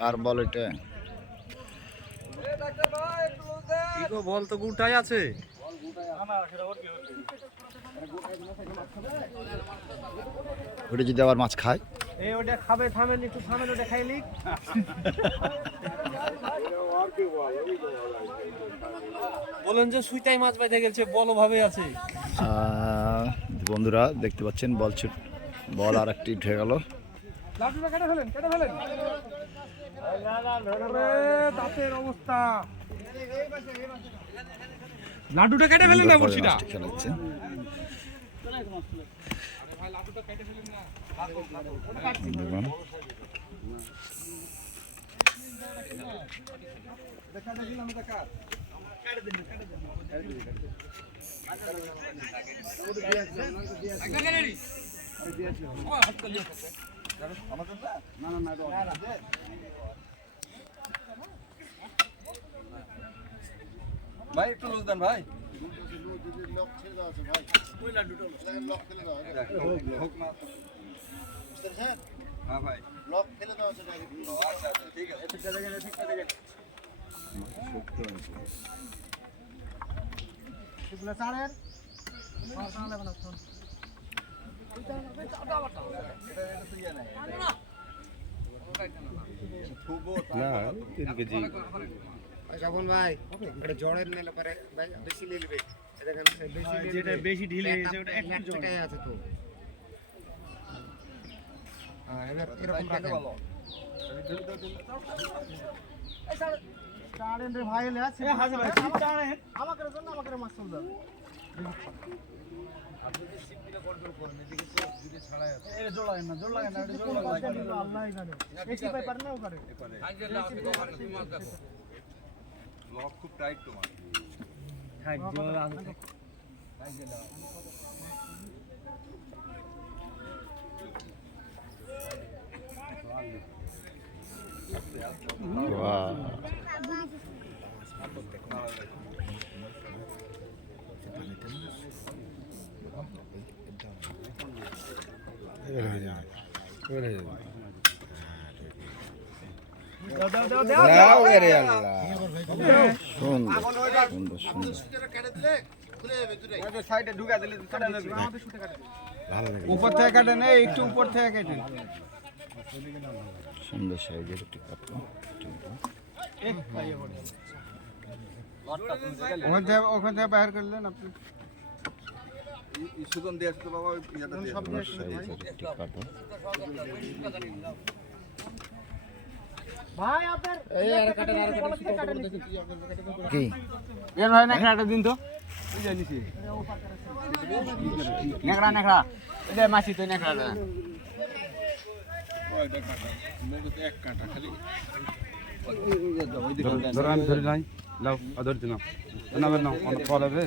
কার বল এটা? বল তো গুটাই আছে। ওটা যদি আবার মাছ খায়, ওটা খাবে, থামেন একটু, থামেন, ওটা খাইলি। বলেন যে সুইটাই মাছ বাইতে গেছে, বল ভাবে আছে। বন্ধুরা দেখতে পাচ্ছেন বল আর একটি উঠে গেল। দাঁতের অবস্থা, লাডুটা কেটে ফেলেন না, বড়শিটা খেলাচ্ছে। ভাই একটু লুজ দেন ভাই। হ্যাঁ ভাই, লক ফেলে দেওয়া আছে। আচ্ছা আচ্ছা, ঠিক আছে, ঠিকটা দেখেন, ঠিকটা দেখেন। এগুলা ছাড়েন, ভাই এটা জড়ের নিলে পরে বেশি নিলবে, যেটা বেশি ঢিলে হয়েছে ওটা একটু একটাই আছে তো। এরকম রাখেন টাড়েন রে ভাই, এলে আছে হাজে ভাই, টাড়েন আমাকে জন্য আমাকে মাছ চল যাবে। আপনি যে সিপিটা কন্ট্রোল করেন, এদিকে তো যদি ছাড়ায় আছে, এটা জোর লাগে না, জোর লাগে না, এটা জোর লাগে না, আল্লাহই জানে। এসি পাই পারে না, ও করে আজকে লাস্ট তো মাছ দেখো, লক খুব টাইট তো মাছ, টাইট জোর আছে, টাইট গেল। Wow. উপর থেকে কাটে না, একটু উপর থেকে কাটে। সুন্দর সাইজের একটি কাতলা। ওখান থেকে বাইর করলেন আপনি। সুগন্ধ দিয়ে আসতো বাবা, সব সাইজের একটি কাতলা। ভাই আপনার এই আর কাটে কি এর ভাই নেকড়াটা দিন তো, এই যে নিছি নেকড়া, নেকড়া এই যে মাছি তো নেকড়াটা। এক কাঁটা খালি ধরে নাই, লাও ধরছি না, না অনেক ফল হবে।